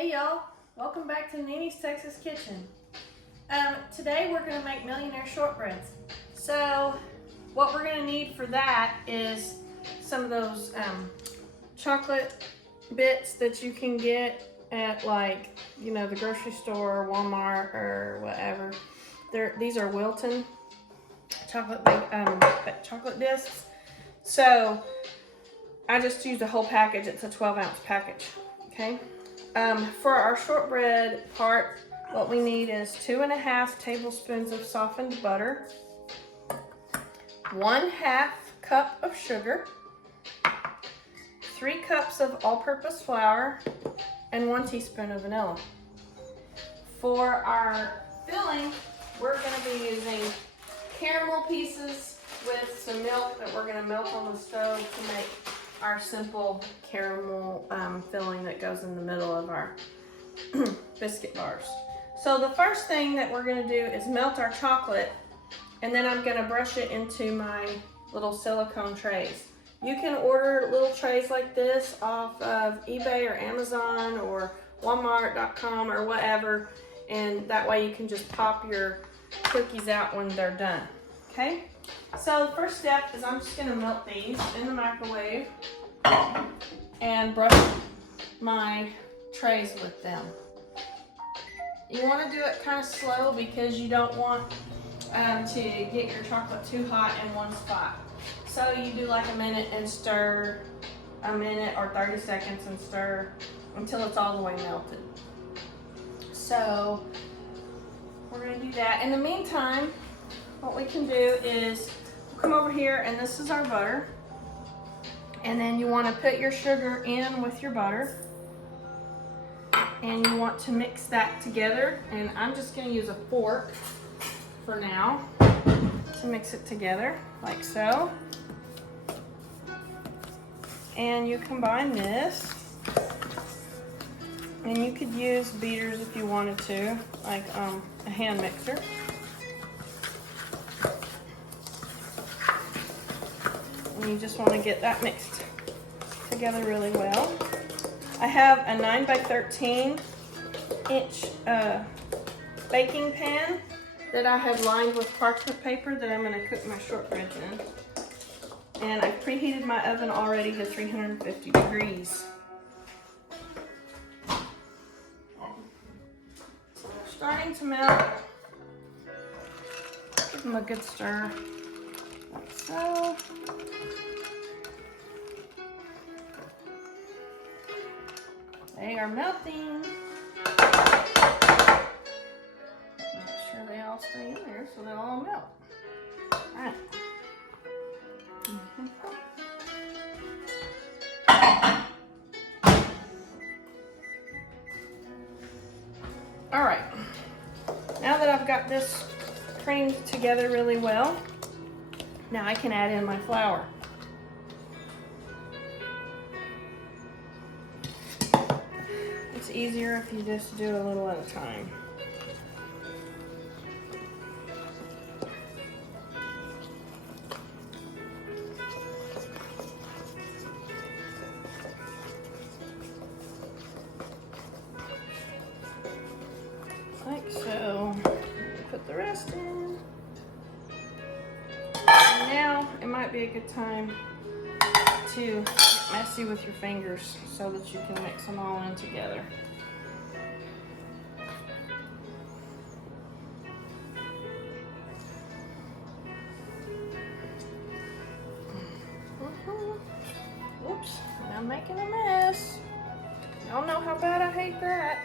Hey y'all, welcome back to Nini's Texas Kitchen. Today we're going to make Millionaire Shortbreads. So what we're going to need for that is some of those chocolate bits that you can get at the grocery store, Walmart, or whatever. These are Wilton chocolate discs. So I just used a whole package. It's a 12-ounce package. Okay. For our shortbread part, what we need is 2½ tablespoons of softened butter, 1/2 cup of sugar, 3 cups of all-purpose flour, and 1 teaspoon of vanilla. For our filling, we're going to be using caramel pieces with some milk that we're going to melt on the stove to make our simple caramel filling that goes in the middle of our biscuit bars. So the first thing that we're going to do is melt our chocolate, and then I'm going to brush it into my little silicone trays. You can order little trays like this off of eBay or Amazon or Walmart.com or whatever, and that way you can just pop your cookies out when they're done. Okay? So the first step is I'm just going to melt these in the microwave and brush my trays with them. You want to do it kind of slow because you don't want to get your chocolate too hot in one spot. So you do like a minute and stir, a minute or 30 seconds and stir until it's all the way melted. So we're going to do that. In the meantime, what we can do is come over here, and this is our butter. And then you want to put your sugar in with your butter. And you want to mix that together. And I'm just going to use a fork for now to mix it together, like so. And you combine this. And you could use beaters if you wanted to, like a hand mixer. And you just want to get that mixed together really well. I have a 9 by 13 inch baking pan that I have lined with parchment paper that I'm going to cook my shortbreads in. And I've preheated my oven already to 350 degrees. Starting to melt. Give them a good stir, like so. They are melting. Make sure they all stay in there so they'll all melt. All right. All right. Now that I've got this creamed together really well, now I can add in my flour. It's easier if you just do a little at a time. Like so. Put the rest in. And now it might be a good time to get messy with your fingers so that you can mix them all in together. Oops, I'm making a mess. Y'all know how bad I hate that.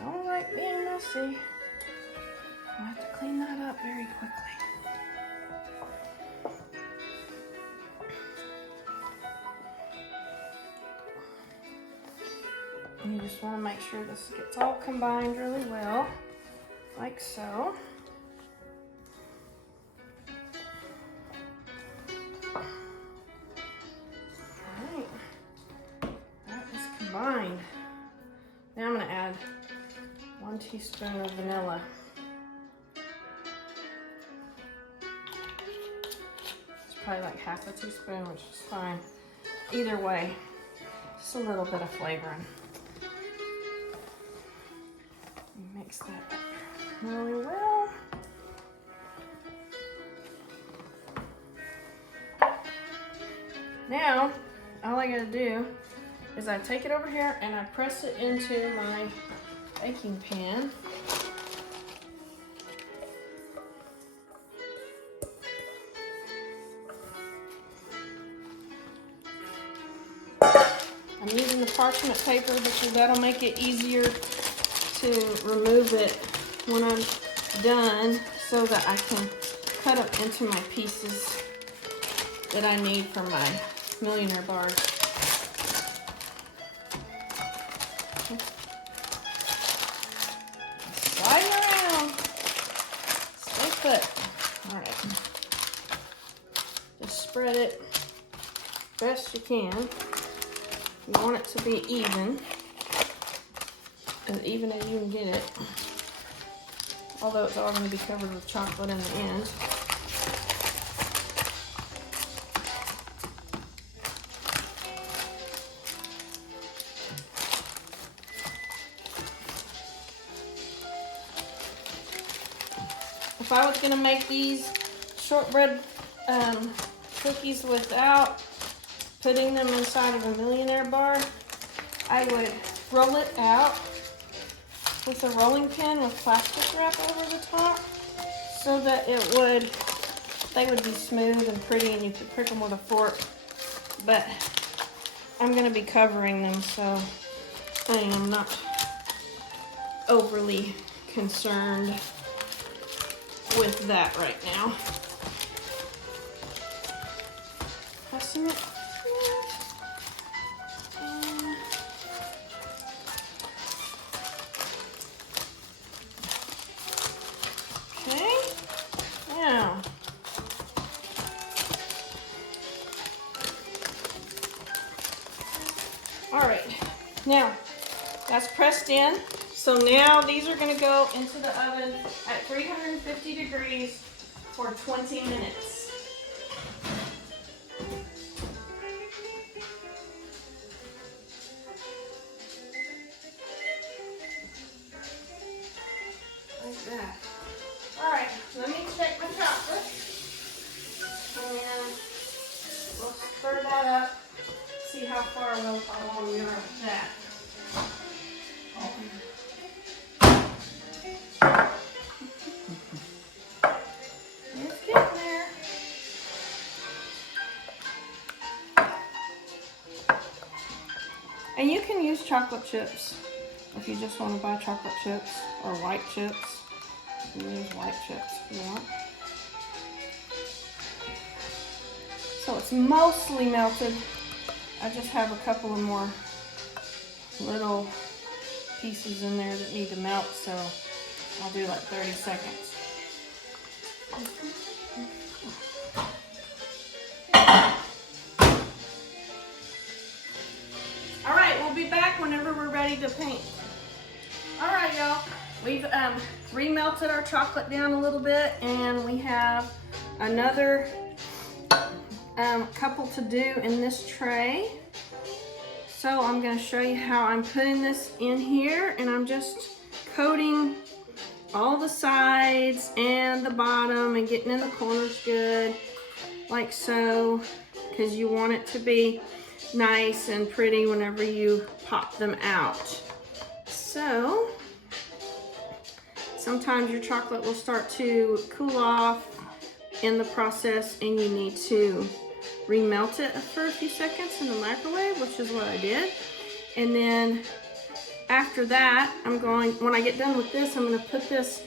I don't like being messy. I have to clean that up very quickly. And you just want to make sure this gets all combined really well, like so. Alright, that is combined. Now I'm going to add 1 teaspoon of vanilla. It's probably like ½ a teaspoon, which is fine. Either way, just a little bit of flavoring. Mix that up really well. Now, all I gotta do is I take it over here and I press it into my baking pan. I'm using the parchment paper because that'll make it easier to remove it when I'm done so that I can cut them into my pieces that I need for my Millionaire bars. Slide it around. Stay put. All right. Just spread it best you can. You want it to be even as you can get it. Although it's all going to be covered with chocolate in the end. If I was going to make these shortbread cookies without putting them inside of a Millionaire bar, I would roll it out with a rolling pin with plastic wrap over the top so that they would be smooth and pretty and you could prick them with a fork. But I'm going to be covering them, so I am not overly concerned with that right now. Pressing it. Okay. Now. All right. Now, that's pressed in. So now these are going to go into the oven at 350 degrees for 20 minutes. Like that. All right, let me check my chocolate. And we'll stir that up, see how far along we are with that. It's getting there. And you can use chocolate chips if you just want to buy chocolate chips or white chips. You can use white chips if you want. So it's mostly melted. I just have a couple of more little pieces in there that need to melt, so I'll do like 30 seconds. All right, we'll be back whenever we're ready to paint. All right, y'all, we've remelted our chocolate down a little bit, and we have another couple to do in this tray. So I'm going to show you how I'm putting this in here, and I'm just coating all the sides and the bottom and getting in the corners good, like so, because you want it to be nice and pretty whenever you pop them out. So sometimes your chocolate will start to cool off in the process and you need to remelt it for a few seconds in the microwave, which is what I did. And then after that, when I get done with this, I'm gonna put this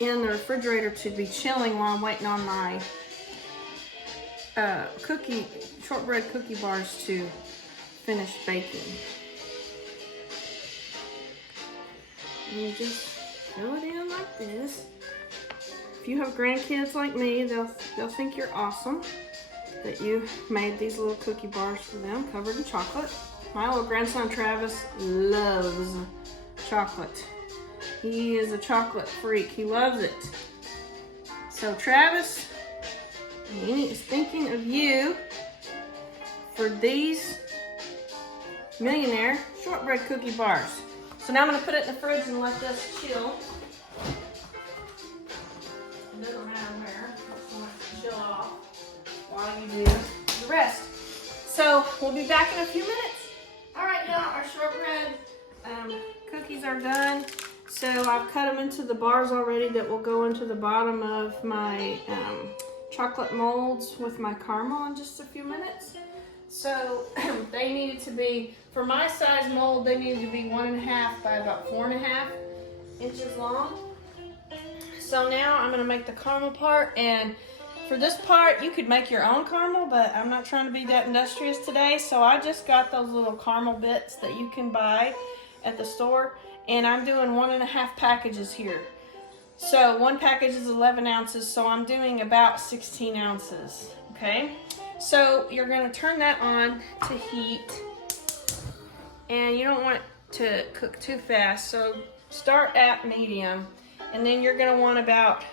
in the refrigerator to be chilling while I'm waiting on my shortbread cookie bars to finish baking. And you just fill it in like this. If you have grandkids like me, they'll think you're awesome that you made these little cookie bars for them covered in chocolate. My little grandson Travis loves chocolate. He is a chocolate freak. He loves it. So Travis, he is thinking of you for these Millionaire Shortbread cookie bars. So now I'm gonna put it in the fridge and let this chill. It doesn't matter where, just want it to chill off while you do the rest. So we'll be back in a few minutes. All right, y'all, our shortbread cookies are done. So I've cut them into the bars already that will go into the bottom of my chocolate molds with my caramel in just a few minutes. So they needed to be, for my size mold, they needed to be 1.5 by about 4.5 inches long. So now I'm gonna make the caramel part, and for this part, you could make your own caramel, but I'm not trying to be that industrious today, so I just got those little caramel bits that you can buy at the store, and I'm doing 1.5 packages here. So one package is 11 ounces, so I'm doing about 16 ounces, okay? So you're gonna turn that on to heat, and you don't want it to cook too fast, so start at medium, and then you're gonna want about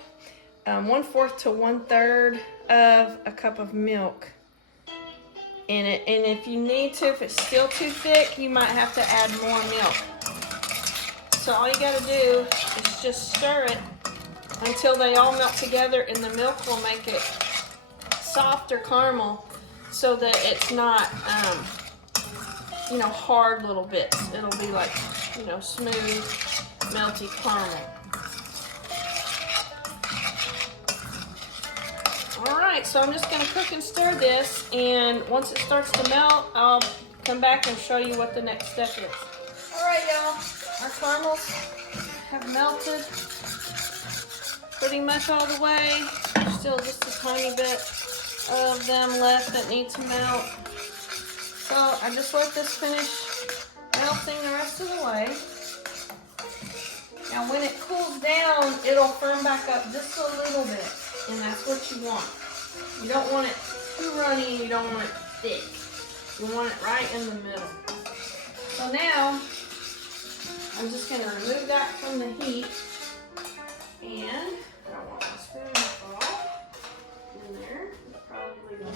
1/4 to 1/3 of a cup of milk in it. And if you need to, if it's still too thick, you might have to add more milk. So all you gotta do is just stir it until they all melt together, and the milk will make it softer caramel so that it's not, you know, hard little bits. It'll be like, you know, smooth, melty caramel. All right, so I'm just gonna cook and stir this, and once it starts to melt, I'll come back and show you what the next step is. All right, y'all, our caramels have melted pretty much all the way. There's still just a tiny bit of them left that need to melt. So I just let this finish melting the rest of the way. Now when it cools down, it'll firm back up just a little bit, and that's what you want. You don't want it too runny, you don't want it thick. You want it right in the middle. So now, I'm just gonna remove that from the heat, and I don't want my spoon to fall in there. It's probably gonna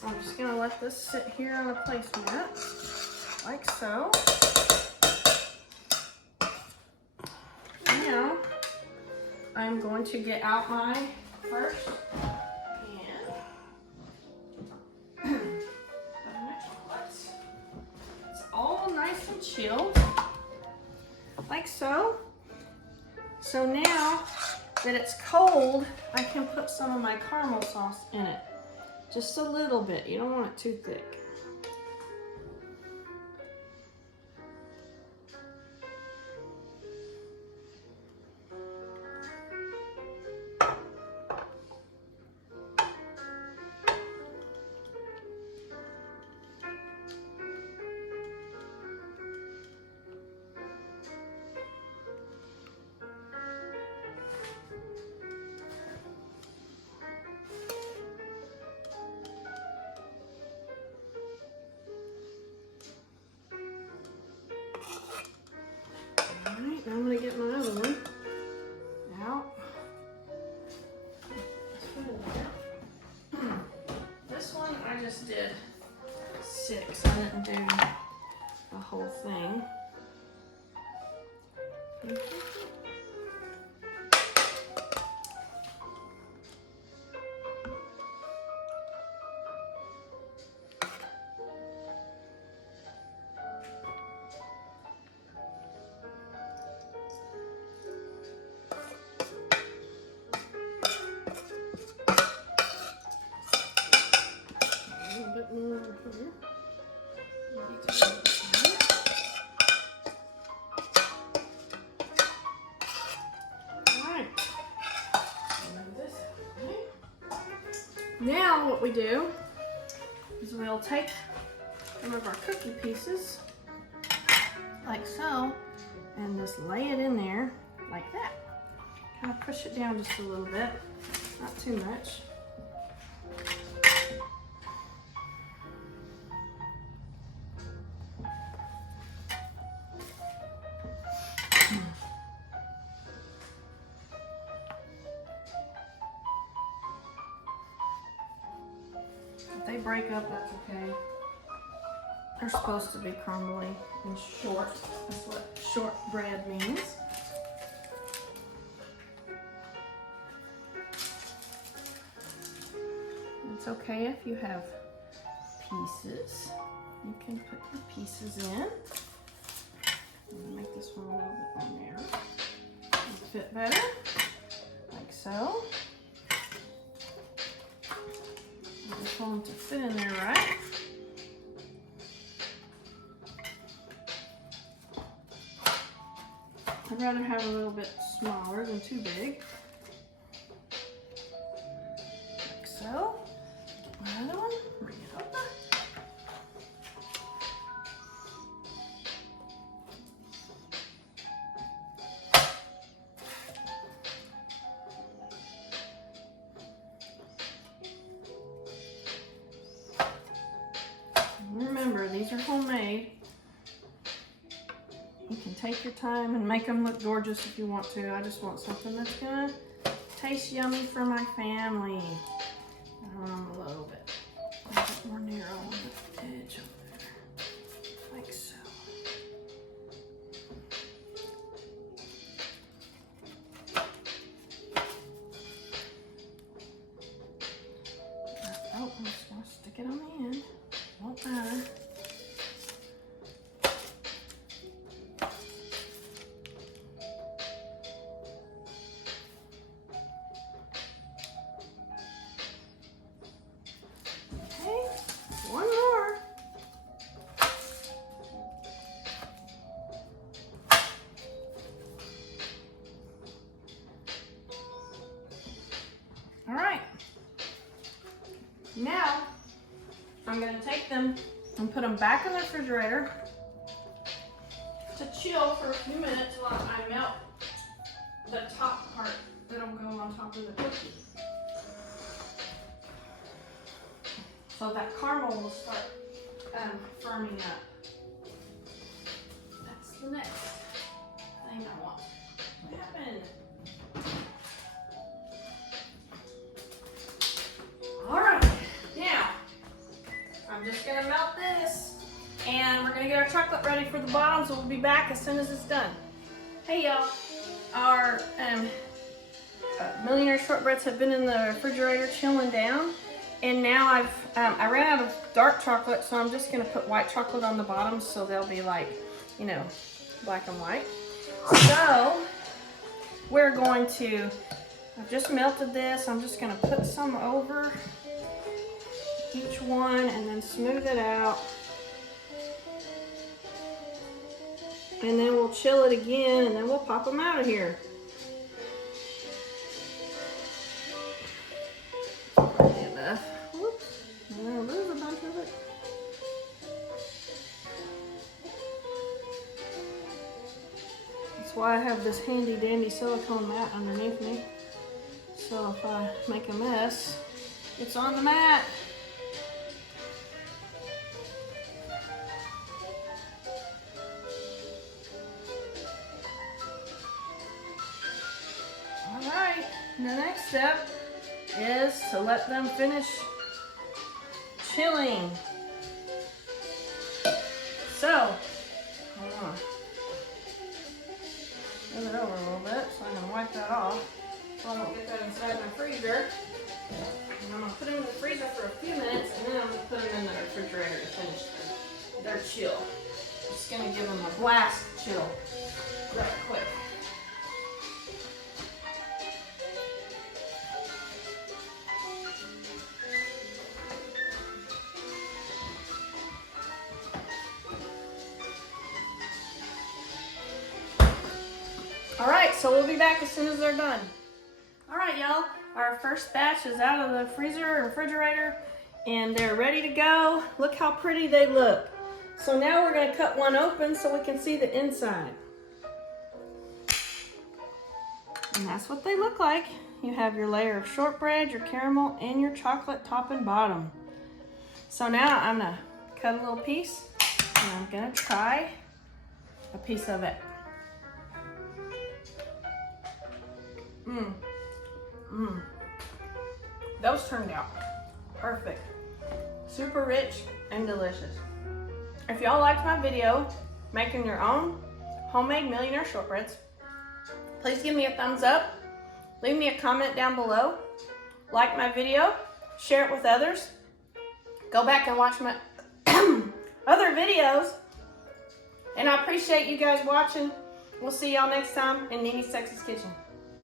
So I'm just gonna let this sit here on a placemat, like so. Now, I'm going to get out my first pan of my chocolates. It's all nice and chilled, like so. So now that it's cold, I can put some of my caramel sauce in it. Just a little bit, you don't want it too thick. Alright, now I'm going to get my other one out. This one I just did 6. I didn't do the whole thing. Now what we do is we'll take some of our cookie pieces, like so, and just lay it in there like that. Kind of push it down just a little bit, not too much. If they break up, that's okay. They're supposed to be crumbly and short. That's what shortbread means. It's okay if you have pieces. You can put your pieces in. I'm gonna make this one a little bit more narrow. It'll fit better, like so. I just want them to fit in there right. I'd rather have a little bit smaller than too big. Like so. Another one, bring it over. Remember, these are homemade. You can take your time and make them look gorgeous if you want to. I just want something that's gonna taste yummy for my family. A little bit more narrow on the edge over there, like so. Oh, I'm just gonna stick it on the end. Won't matter. All right, now I'm going to take them and put them back in the refrigerator to chill for a few minutes while I melt the top part that'll go on top of the cookie. So that caramel will start firming up. That's the next thing I want to happen. Alright, now I'm just going to melt this and we're going to get our chocolate ready for the bottom, so we'll be back as soon as it's done. Hey y'all, our Millionaire Shortbreads have been in the refrigerator chilling down, and now I ran out of dark chocolate, so I'm just going to put white chocolate on the bottom so they'll be like, you know, black and white. So we're going to, I've just melted this, I'm just going to put some over each one and then smooth it out, and then we'll chill it again and then we'll pop them out of here. Enough. Whoops, there's a bunch of it. That's why I have this handy dandy silicone mat underneath me, so if I make a mess, it's on the mat. Alright, the next step is to let them finish chilling. So, hold on. Move it over a little bit so I can wipe that off so I don't get that inside my freezer. And I'm going to put them in the freezer for a few minutes, and then I'm going to put them in the refrigerator to finish their chill. Just going to give them a blast chill real quick. Alright, so we'll be back as soon as they're done. Alright, y'all, our first batch is out of the freezer or refrigerator, and they're ready to go. Look how pretty they look. So now we're going to cut one open so we can see the inside. And that's what they look like. You have your layer of shortbread, your caramel, and your chocolate top and bottom. So now I'm going to cut a little piece, and I'm going to try a piece of it. Those turned out perfect. Super rich and delicious. If y'all liked my video, making your own homemade millionaire shortbreads, please give me a thumbs up. Leave me a comment down below. Like my video. Share it with others. Go back and watch my other videos. And I appreciate you guys watching. We'll see y'all next time in Nini's Texas Kitchen.